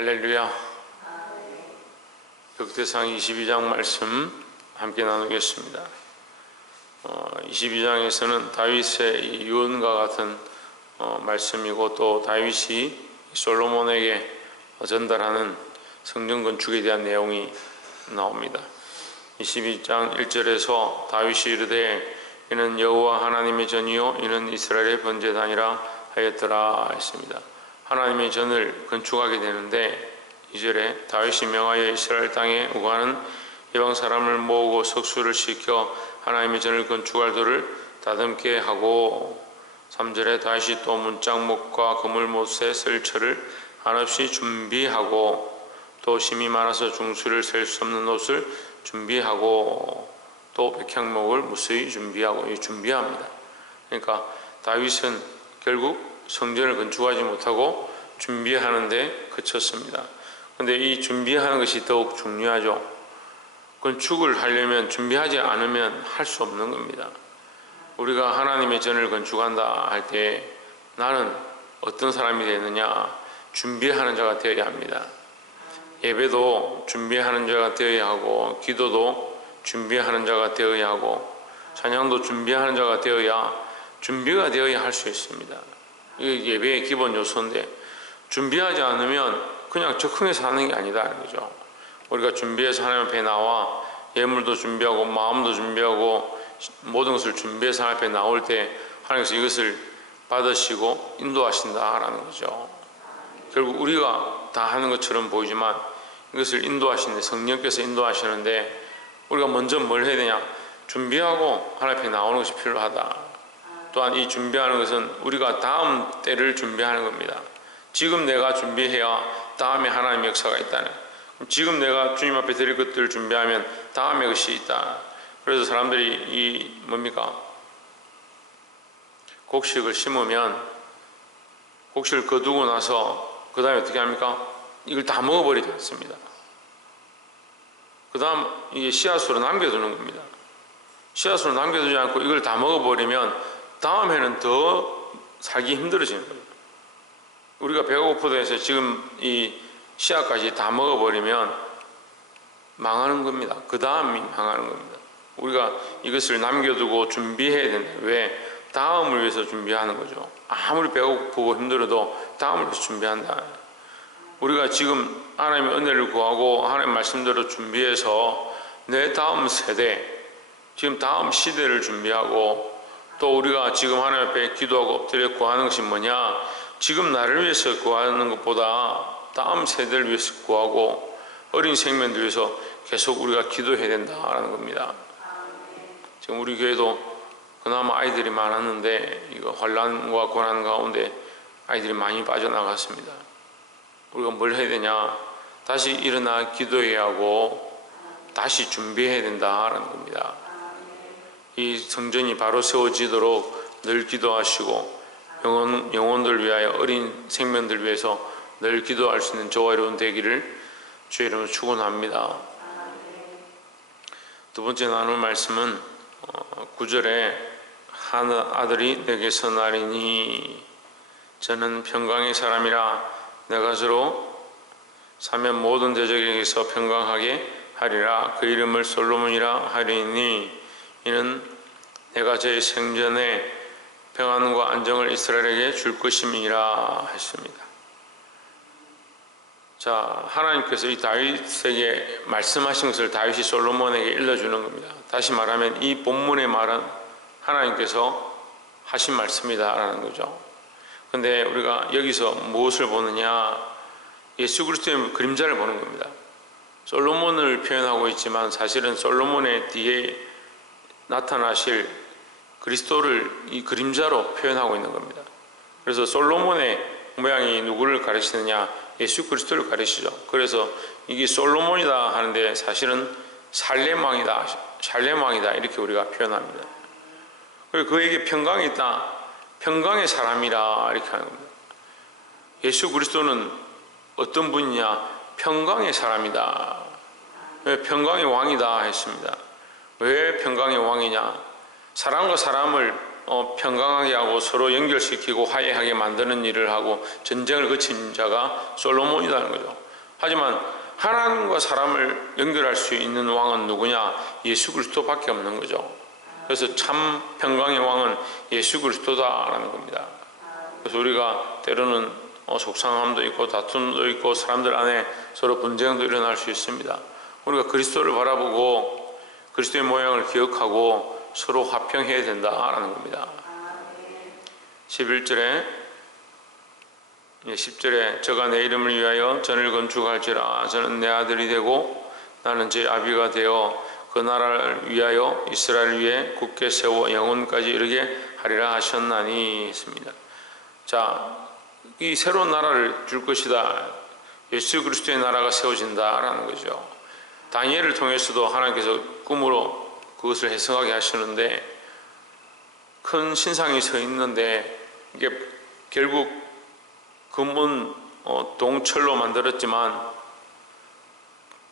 할렐루야. 역대상 22장 말씀 함께 나누겠습니다. 22장에서는 다윗의 유언과 같은 말씀이고, 또 다윗이 솔로몬에게 전달하는 성전 건축에 대한 내용이 나옵니다. 22장 1절에서 다윗이 이르되 이는 여호와 하나님의 전이요 이는 이스라엘의 번제단이라 하였더라 했습니다. 하나님의 전을 건축하게 되는데, 2절에 다윗이 명하여 이스라엘 땅에 우거하는 이방 사람을 모으고 석수를 시켜 하나님의 전을 건축할 돌을 다듬게 하고, 3절에 다윗이 또 문짝목과 그물못에 쓸 철을 한없이 준비하고, 또 심이 많아서 중수를 셀 수 없는 옷을 준비하고, 또 백향목을 무수히 준비합니다. 그러니까 다윗은 결국 성전을 건축하지 못하고 준비하는데 그쳤습니다. 그런데 이 준비하는 것이 더욱 중요하죠. 건축을 하려면 준비하지 않으면 할 수 없는 겁니다. 우리가 하나님의 전을 건축한다 할 때 나는 어떤 사람이 되느냐? 준비하는 자가 되어야 합니다. 예배도 준비하는 자가 되어야 하고, 기도도 준비하는 자가 되어야 하고, 찬양도 준비하는 자가 되어야, 준비가 되어야 할 수 있습니다. 이게 예배의 기본 요소인데, 준비하지 않으면 그냥 적응해서 하는 게 아니다 이거죠. 우리가 준비해서 하나님 앞에 나와 예물도 준비하고 마음도 준비하고 모든 것을 준비해서 하나님 앞에 나올 때 하나님께서 이것을 받으시고 인도하신다라는 거죠. 결국 우리가 다 하는 것처럼 보이지만 이것을 인도하시는데, 성령께서 인도하시는데, 우리가 먼저 뭘 해야 되냐? 준비하고 하나님 앞에 나오는 것이 필요하다. 또한 이 준비하는 것은 우리가 다음 때를 준비하는 겁니다. 지금 내가 준비해야 다음에 하나님의 역사가 있다는, 지금 내가 주님 앞에 드릴 것들을 준비하면 다음에 것이 있다. 그래서 사람들이 곡식을 심으면 곡식을 거두고 나서 그 다음에 어떻게 합니까? 이걸 다 먹어버리지 않습니다. 그 다음 이게 씨앗으로 남겨두는 겁니다. 씨앗으로 남겨두지 않고 이걸 다 먹어버리면 다음 해는 더 살기 힘들어지는 거예요. 우리가 배가 고프다 해서 지금 이 씨앗까지 다 먹어버리면 망하는 겁니다. 그 다음이 망하는 겁니다. 우리가 이것을 남겨두고 준비해야 된다. 왜? 다음을 위해서 준비하는 거죠. 아무리 배가 고프고 힘들어도 다음을 위해서 준비한다. 우리가 지금 하나님의 은혜를 구하고 하나님의 말씀대로 준비해서 내 다음 세대, 지금 다음 시대를 준비하고, 또 우리가 지금 하나님 앞에 기도하고 엎드려 구하는 것이 뭐냐? 지금 나를 위해서 구하는 것보다 다음 세대를 위해서 구하고 어린 생명들 위해서 계속 우리가 기도해야 된다라는 겁니다. 지금 우리 교회도 그나마 아이들이 많았는데 이거 환난과 고난 가운데 아이들이 많이 빠져나갔습니다. 우리가 뭘 해야 되냐? 다시 일어나 기도해야 하고 다시 준비해야 된다라는 겁니다. 이 성전이 바로 세워지도록 늘 기도하시고, 영혼들 위하여, 어린 생명들 위해서 늘 기도할 수 있는 저와 여러분 되기를 주의 이름으로 축원합니다. 두 번째 나눌 말씀은 9절에 한 아들이 내게서 나리니 저는 평강의 사람이라 내가 저로 사면 모든 대적에게서 평강하게 하리라. 그 이름을 솔로몬이라 하리니 이는 내가 제 생전에 평안과 안정을 이스라엘에게 줄 것임이라 했습니다. 자, 하나님께서 이 다윗에게 말씀하신 것을 다윗이 솔로몬에게 일러주는 겁니다. 다시 말하면 이 본문의 말은 하나님께서 하신 말씀이다라는 거죠. 근데 우리가 여기서 무엇을 보느냐? 예수 그리스도의 그림자를 보는 겁니다. 솔로몬을 표현하고 있지만 사실은 솔로몬의 뒤에 나타나실 그리스도를 이 그림자로 표현하고 있는 겁니다. 그래서 솔로몬의 모양이 누구를 가리시느냐? 예수 그리스도를 가리시죠. 그래서 이게 솔로몬이다 하는데 사실은 살렘왕이다 이렇게 우리가 표현합니다. 그리고 그에게 평강이 있다, 평강의 사람이라 이렇게 하는 겁니다. 예수 그리스도는 어떤 분이냐? 평강의 사람이다. 평강의 왕이다 했습니다. 왜 평강의 왕이냐? 사람과 사람을 평강하게 하고 서로 연결시키고 화해하게 만드는 일을 하고 전쟁을 거친 자가 솔로몬이라는 거죠. 하지만 하나님과 사람을 연결할 수 있는 왕은 누구냐? 예수 그리스도밖에 없는 거죠. 그래서 참 평강의 왕은 예수 그리스도다라는 겁니다. 그래서 우리가 때로는 속상함도 있고 다툼도 있고 사람들 안에 서로 분쟁도 일어날 수 있습니다. 우리가 그리스도를 바라보고 그리스도의 모양을 기억하고 서로 화평해야 된다라는 겁니다. 10절에 저가 내 이름을 위하여 전을 건축할지라 저는 내 아들이 되고 나는 제 아비가 되어 그 나라를 위하여 이스라엘을 위해 굳게 세워 영원까지 이르게 하리라 하셨나니 했습니다. 자, 이 새로운 나라를 줄 것이다. 예수 그리스도의 나라가 세워진다라는 거죠. 다니엘을 통해서도 하나님께서 꿈으로 그것을 해석하게 하시는데 큰 신상이 서 있는데 이게 결국 금은 동철로 만들었지만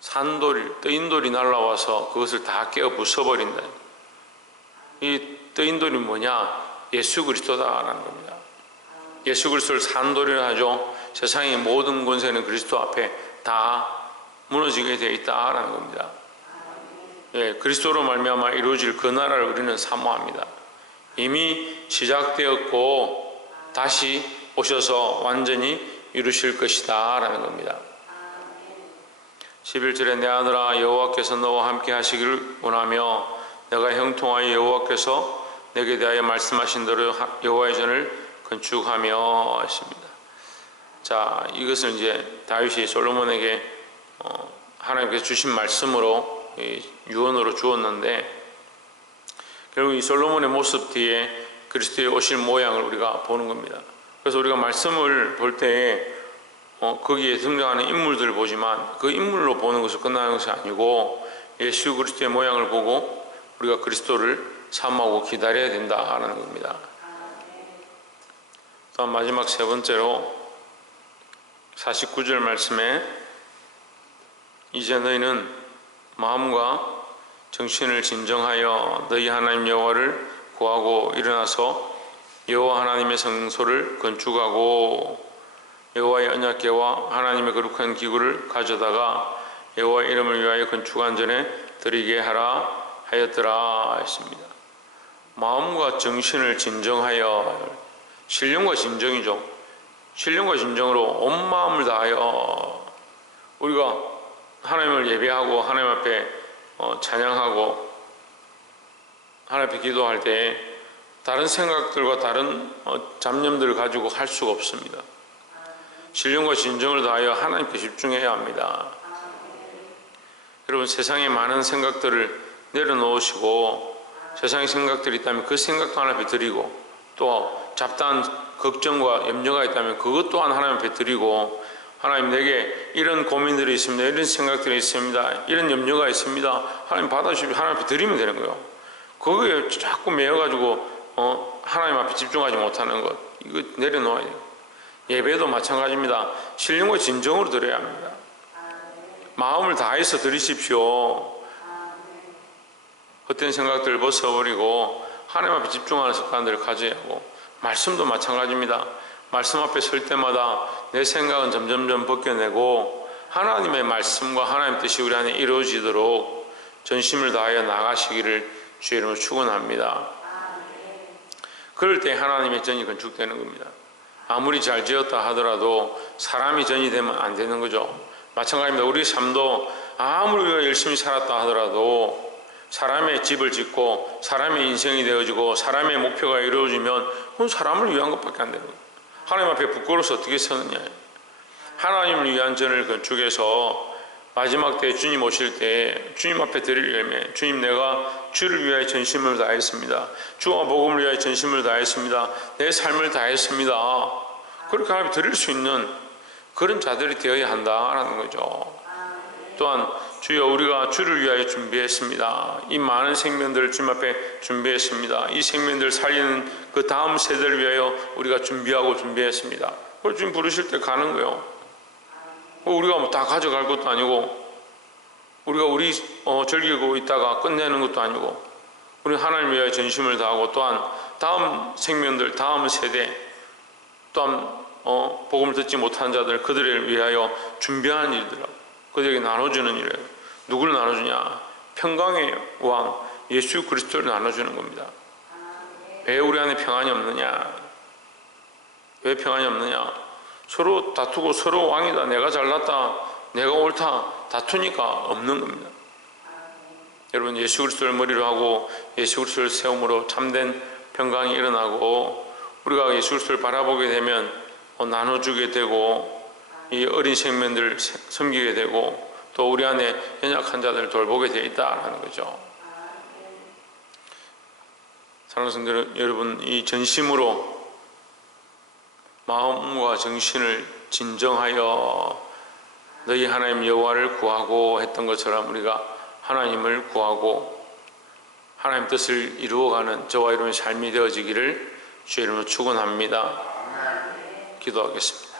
산돌이 떠인돌이 날라와서 그것을 다 깨어 부숴버린다. 이 떠인돌이 뭐냐? 예수 그리스도다라는 겁니다. 예수 그리스도를 산돌이라 하죠. 세상의 모든 권세는 그리스도 앞에 다 무너지게 되어 있다라는 겁니다. 예, 그리스도로 말미암아 이루어질 그 나라를 우리는 사모합니다. 이미 시작되었고 다시 오셔서 완전히 이루실 것이다 라는 겁니다. 11절에 내 아들아 여호와께서 너와 함께 하시기를 원하며 내가 형통하여 여호와께서 내게 대하여 말씀하신 대로 여호와의 전을 건축하며 했습니다. 자, 이것은 이제 다윗이 솔로몬에게 하나님께서 주신 말씀으로 유언으로 주었는데 결국 이 솔로몬의 모습 뒤에 그리스도의 오실 모양을 우리가 보는 겁니다. 그래서 우리가 말씀을 볼 때에 거기에 등장하는 인물들을 보지만 그 인물로 보는 것을 끝나는 것이 아니고 예수 그리스도의 모양을 보고 우리가 그리스도를 사모하고 기다려야 된다는 겁니다. 또한 마지막 세 번째로 49절 말씀에 이제 너희는 마음과 정신을 진정하여 너희 하나님 여호와를 구하고 일어나서 여호와 하나님의 성소를 건축하고 여호와의 언약궤와 하나님의 거룩한 기구를 가져다가 여호와의 이름을 위하여 건축한 전에 드리게 하라 하였더라 했습니다. 마음과 정신을 진정하여, 신령과 진정이죠. 신령과 진정으로 온 마음을 다하여 우리가 하나님을 예배하고 하나님 앞에 찬양하고 하나님 앞에 기도할 때 다른 생각들과 다른 잡념들을 가지고 할 수가 없습니다. 신령과 진정을 다하여 하나님께 집중해야 합니다. 여러분, 세상에 많은 생각들을 내려놓으시고 세상의 생각들이 있다면 그 생각도 하나님 앞에 드리고 또 잡다한 걱정과 염려가 있다면 그것 또한 하나님 앞에 드리고 하나님 내게 이런 고민들이 있습니다. 이런 생각들이 있습니다. 이런 염려가 있습니다. 하나님 받아주시면 하나님 앞에 드리면 되는 거예요. 거기에 자꾸 매여가지고 하나님 앞에 집중하지 못하는 것, 이거 내려놓아야 돼요. 예배도 마찬가지입니다. 신령과 진정으로 드려야 합니다. 마음을 다해서 드리십시오. 헛된 생각들을 벗어버리고 하나님 앞에 집중하는 습관들을 가져야 하고, 말씀도 마찬가지입니다. 말씀 앞에 설 때마다 내 생각은 점점점 벗겨내고 하나님의 말씀과 하나님 뜻이 우리 안에 이루어지도록 전심을 다하여 나가시기를 주의 이름으로 축원합니다. 그럴 때 하나님의 전이 건축되는 겁니다. 아무리 잘 지었다 하더라도 사람이 전이 되면 안 되는 거죠. 마찬가지입니다. 우리 삶도 아무리 우리가 열심히 살았다 하더라도 사람의 집을 짓고 사람의 인생이 되어지고 사람의 목표가 이루어지면 그건 사람을 위한 것밖에 안 되는 거예요. 하나님 앞에 부끄러워서 어떻게 서느냐. 하나님을 위한 전을 건축해서 마지막 때 주님 오실 때 주님 앞에 드릴 열매, 주님 내가 주를 위하여 전심을 다했습니다. 주와 복음을 위하여 전심을 다했습니다. 내 삶을 다했습니다. 그렇게 하나님 드릴 수 있는 그런 자들이 되어야 한다라는 거죠. 또한 주여 우리가 주를 위하여 준비했습니다. 이 많은 생명들을 주님 앞에 준비했습니다. 이 생명들을 살리는 그 다음 세대를 위하여 우리가 준비하고 준비했습니다. 그걸 주님 부르실 때 가는 거예요. 우리가 뭐 다 가져갈 것도 아니고 우리가 즐기고 있다가 끝내는 것도 아니고 우리 하나님을 위하여 전심을 다하고 또한 다음 생명들, 다음 세대, 또한 복음을 듣지 못한 자들 그들을 위하여 준비하는 일이더라고. 그들에게 나눠주는 일이에요. 누구를 나눠주냐? 평강의 왕 예수 그리스도를 나눠주는 겁니다. 왜 우리 안에 평안이 없느냐? 왜 평안이 없느냐? 서로 다투고 서로 왕이다, 내가 잘났다, 내가 옳다 다투니까 없는 겁니다. 여러분, 예수 그리스도를 머리로 하고 예수 그리스도를 세움으로 참된 평강이 일어나고, 우리가 예수 그리스도를 바라보게 되면 나눠주게 되고, 이 어린 생명들을 섬기게 되고, 또 우리 안에 연약한 자들을 돌보게 되어 있다는 거죠. 사랑하는 성도 여러분, 이 전심으로 마음과 정신을 진정하여 너희 하나님 여호와를 구하고 했던 것처럼 우리가 하나님을 구하고 하나님 뜻을 이루어가는 저와 여러분의 삶이 되어지기를 주의 이름으로 축원합니다. 기도하겠습니다.